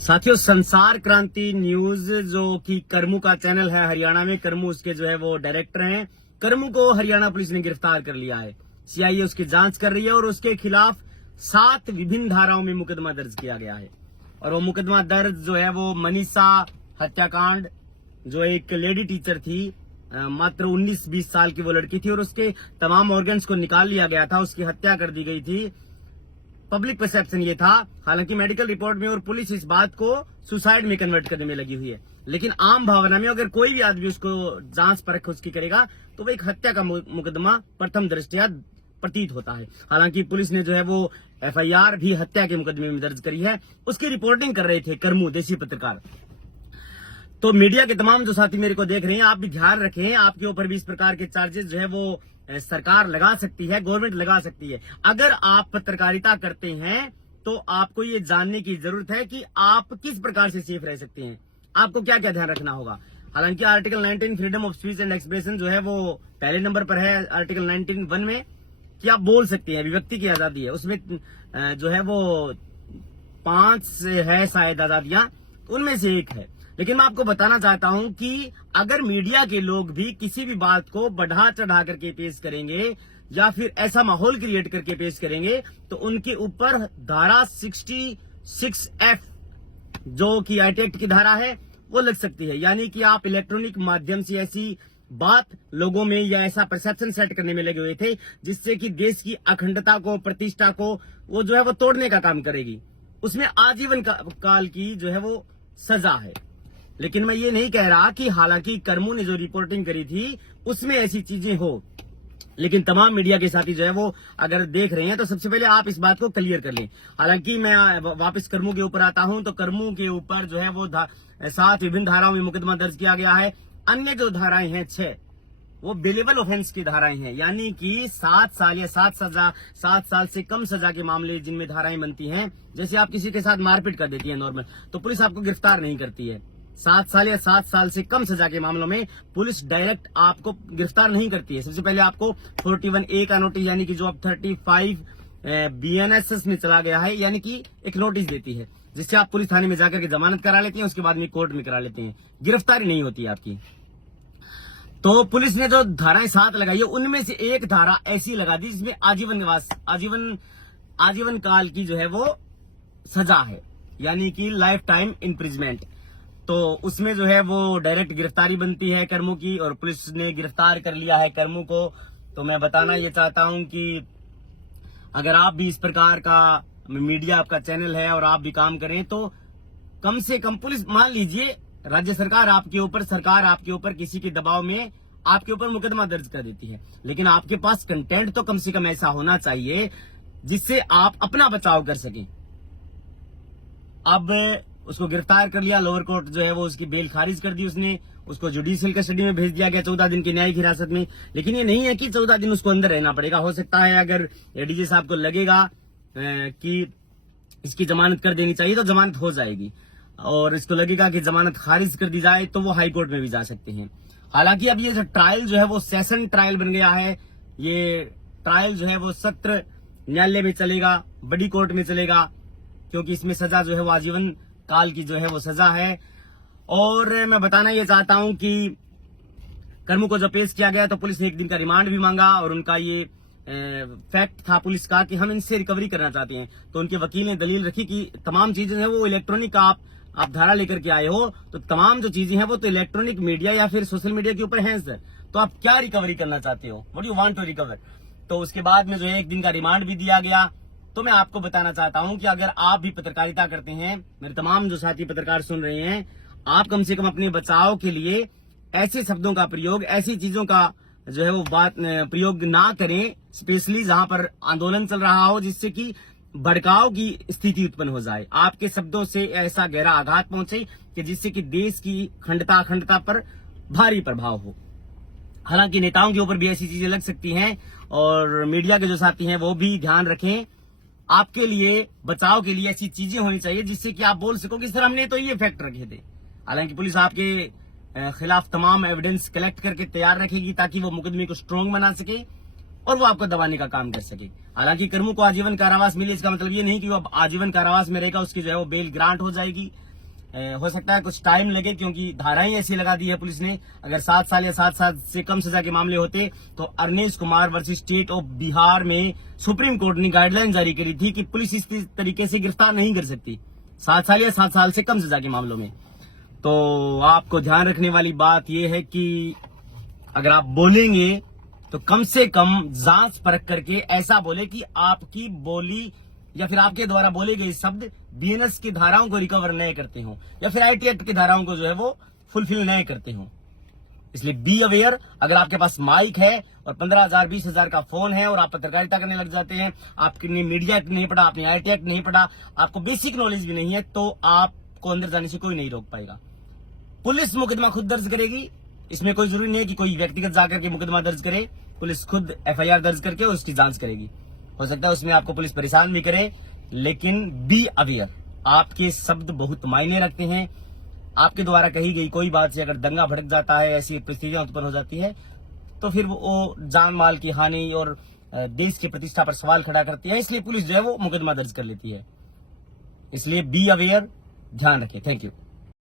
साथियों, संसार क्रांति न्यूज जो कि करमू का चैनल है हरियाणा में, करमू उसके जो है वो डायरेक्टर हैं। करमू को हरियाणा पुलिस ने गिरफ्तार कर लिया है। सीआईए उसकी जांच कर रही है और उसके खिलाफ 7 विभिन्न धाराओं में मुकदमा दर्ज किया गया है। और वो मुकदमा दर्ज जो है वो मनीषा हत्याकांड, जो एक लेडी टीचर थी, मात्र 19-20 साल की वो लड़की थी और उसके तमाम ऑर्गन्स को निकाल लिया गया था, उसकी हत्या कर दी गई थी। पब्लिक परसेप्शन ये था, हालांकि मेडिकल रिपोर्ट में और पुलिस इस बात को सुसाइड में कन्वर्ट करने में लगी हुई है, लेकिन आम भावना में अगर कोई भी आदमी उसको जांच परख उसकी करेगा तो वो एक हत्या का मुकदमा प्रथम दृष्टया प्रतीत होता है। हालांकि पुलिस ने जो है वो एफआईआर भी हत्या के मुकदमे में दर्ज करी है। उसकी रिपोर्टिंग कर रहे थे करमू देसी पत्रकार। तो मीडिया के तमाम जो साथी मेरे को देख रहे हैं, आप भी ध्यान रखें, आपके ऊपर भी इस प्रकार के चार्जेस जो है वो सरकार लगा सकती है, गवर्नमेंट लगा सकती है। अगर आप पत्रकारिता करते हैं तो आपको ये जानने की जरूरत है कि आप किस प्रकार से सेफ रह सकते हैं, आपको क्या क्या ध्यान रखना होगा। हालांकि article 19 freedom of speech and expression जो है वो पहले नंबर पर है। आर्टिकल 19(1) में कि आप बोल सकते हैं, अभिव्यक्ति की आजादी है। उसमें जो है वो 5 है शायद आजादियां, उनमें से एक है। लेकिन मैं आपको बताना चाहता हूं कि अगर मीडिया के लोग भी किसी भी बात को बढ़ा चढ़ा करके पेश करेंगे या फिर ऐसा माहौल क्रिएट करके पेश करेंगे तो उनके ऊपर धारा 66F जो कि आईटी एक्ट की धारा है वो लग सकती है। यानी कि आप इलेक्ट्रॉनिक माध्यम से ऐसी बात लोगों में या ऐसा परसेप्शन सेट करने में लगे हुए थे जिससे कि देश की अखंडता को, प्रतिष्ठा को वो जो है वो तोड़ने का काम करेगी। उसमें आजीवन काल की जो है वो सजा है। लेकिन मैं ये नहीं कह रहा कि हालांकि करमू ने जो रिपोर्टिंग करी थी उसमें ऐसी चीजें हो, लेकिन तमाम मीडिया के साथी जो है वो अगर देख रहे हैं तो सबसे पहले आप इस बात को क्लियर कर लें। हालांकि मैं वापस करमू के ऊपर आता हूं तो करमू के ऊपर जो है वो 7 विभिन्न धाराओं में मुकदमा दर्ज किया गया है। अन्य जो धाराएं हैं 6, वो बिलेबल ऑफेंस की धाराएं हैं, यानी कि 7 साल या 7 साल से कम सजा के मामले जिनमें धाराएं बनती हैं। जैसे आप किसी के साथ मारपीट कर देती है नॉर्मल, तो पुलिस आपको गिरफ्तार नहीं करती है। 7 साल या 7 साल से कम सजा के मामलों में पुलिस डायरेक्ट आपको गिरफ्तार नहीं करती है। सबसे पहले आपको 41A का नोटिस, यानी कि जो अब 35 BNSS में चला गया है, यानी कि एक नोटिस देती है जिससे आप पुलिस थाने में जाकर के जमानत करा लेते हैं, उसके बाद में कोर्ट में करा लेते हैं, गिरफ्तारी नहीं होती है आपकी। तो पुलिस ने जो धाराएं 7 लगाई है उनमें से एक धारा ऐसी लगा दी जिसमें आजीवन काल की जो है वो सजा है, यानी कि लाइफ टाइम इम्प्रिजमेंट। तो उसमें जो है वो डायरेक्ट गिरफ्तारी बनती है करमू की, और पुलिस ने गिरफ्तार कर लिया है करमू को। तो मैं बताना ये चाहता हूं कि अगर आप भी इस प्रकार का मीडिया आपका चैनल है और आप भी काम करें तो कम से कम पुलिस, मान लीजिए राज्य सरकार आपके ऊपर किसी के दबाव में आपके ऊपर मुकदमा दर्ज कर देती है, लेकिन आपके पास कंटेंट तो कम से कम ऐसा होना चाहिए जिससे आप अपना बचाव कर सकें। अब उसको गिरफ्तार कर लिया, लोअर कोर्ट जो है वो उसकी बेल खारिज कर दी, उसने उसको जुडिशियल कस्टडी में भेज दिया गया 14 दिन की न्यायिक हिरासत में। लेकिन ये नहीं है कि 14 दिन उसको अंदर रहना पड़ेगा। हो सकता है अगर एडीजे साहब को लगेगा कि इसकी जमानत कर देनी चाहिए तो जमानत हो जाएगी, और इसको लगेगा कि जमानत खारिज कर दी जाए तो वो हाई कोर्ट में भी जा सकते हैं। हालांकि अब ये जो ट्रायल जो है वो सेशन ट्रायल बन गया है। ये ट्रायल जो है वो सत्र न्यायालय में चलेगा, बड़ी कोर्ट में चलेगा, क्योंकि इसमें सजा जो है वो आजीवन काल की जो है वो सजा है। और मैं बताना ये चाहता हूं कि करमू को जब पेश किया गया तो पुलिस ने 1 दिन का रिमांड भी मांगा, और उनका ये फैक्ट था पुलिस का कि हम इनसे रिकवरी करना चाहते हैं। तो उनके वकील ने दलील रखी कि तमाम चीजें हैं वो इलेक्ट्रॉनिक, आप धारा लेकर के आए हो तो तमाम जो चीजें हैं वो तो इलेक्ट्रॉनिक मीडिया या फिर सोशल मीडिया के ऊपर हैं सर, तो आप क्या रिकवरी करना चाहते हो, what you want to recover. तो उसके बाद में जो है 1 दिन का रिमांड भी दिया गया। तो मैं आपको बताना चाहता हूं कि अगर आप भी पत्रकारिता करते हैं, मेरे तमाम जो साथी पत्रकार सुन रहे हैं, आप कम से कम अपने बचाव के लिए ऐसे शब्दों का प्रयोग, ऐसी चीजों का जो है वो बात प्रयोग ना करें, स्पेशली जहां पर आंदोलन चल रहा हो, जिससे कि भड़काव की स्थिति उत्पन्न हो जाए, आपके शब्दों से ऐसा गहरा आघात पहुंचे कि जिससे कि देश की अखंडता पर भारी प्रभाव हो। हालांकि नेताओं के ऊपर भी ऐसी चीजें लग सकती हैं, और मीडिया के जो साथी हैं वो भी ध्यान रखें। आपके लिए बचाव के लिए ऐसी चीजें होनी चाहिए जिससे कि आप बोल सको कि सर हमने तो ये फैक्ट रखे थे। हालांकि पुलिस आपके खिलाफ तमाम एविडेंस कलेक्ट करके तैयार रखेगी ताकि वो मुकदमे को स्ट्रांग बना सके और वो आपको दबाने का काम कर सके। हालांकि करमू को आजीवन कारावास मिले, इसका मतलब ये नहीं कि वो अब आजीवन कारावास में रहेगा, उसकी जो है वो बेल ग्रांट हो जाएगी। हो सकता है कुछ टाइम लगे, क्योंकि धाराएं ऐसी लगा दी है पुलिस ने। अगर 7 साल या 7 साल से कम सजा के मामले होते तो Arnesh Kumar versus state of Bihar में सुप्रीम कोर्ट ने गाइडलाइन जारी करी थी कि पुलिस इस तरीके से गिरफ्तार नहीं कर सकती 7 साल या 7 साल से कम सजा के मामलों में। तो आपको ध्यान रखने वाली बात यह है कि अगर आप बोलेंगे तो कम से कम जांच परख करके ऐसा बोले कि आपकी बोली या फिर आपके द्वारा बोले गए शब्द बीएनएस की धाराओं को रिकवर नहीं करते हो या फिर आईटी एक्ट की धाराओं को जो है वो फुलफिल नहीं करते हो। इसलिए बी अवेयर। अगर आपके पास माइक है और 15,000 20,000 का फोन है और आप पत्रकारिता करने लग जाते हैं, आपने मीडिया एक्ट नहीं पढ़ा, आपने आईटी एक्ट नहीं पढ़ा, आपको बेसिक नॉलेज भी नहीं है, तो आपको अंदर जाने से कोई नहीं रोक पाएगा। पुलिस मुकदमा खुद दर्ज करेगी, इसमें कोई जरूरी नहीं है कि कोई व्यक्तिगत जाकर के मुकदमा दर्ज करे। पुलिस खुद एफआईआर दर्ज करके उसकी जांच करेगी। हो सकता है उसमें आपको पुलिस परेशान भी करे, लेकिन बी अवेयर। आपके शब्द बहुत मायने रखते हैं। आपके द्वारा कही गई कोई बात से अगर दंगा भड़क जाता है, ऐसी परिस्थितियां उत्पन्न हो जाती है, तो फिर वो जान माल की हानि और देश की प्रतिष्ठा पर सवाल खड़ा करती है। इसलिए पुलिस जो है वो मुकदमा दर्ज कर लेती है। इसलिए बी अवेयर, ध्यान रखें। Thank you.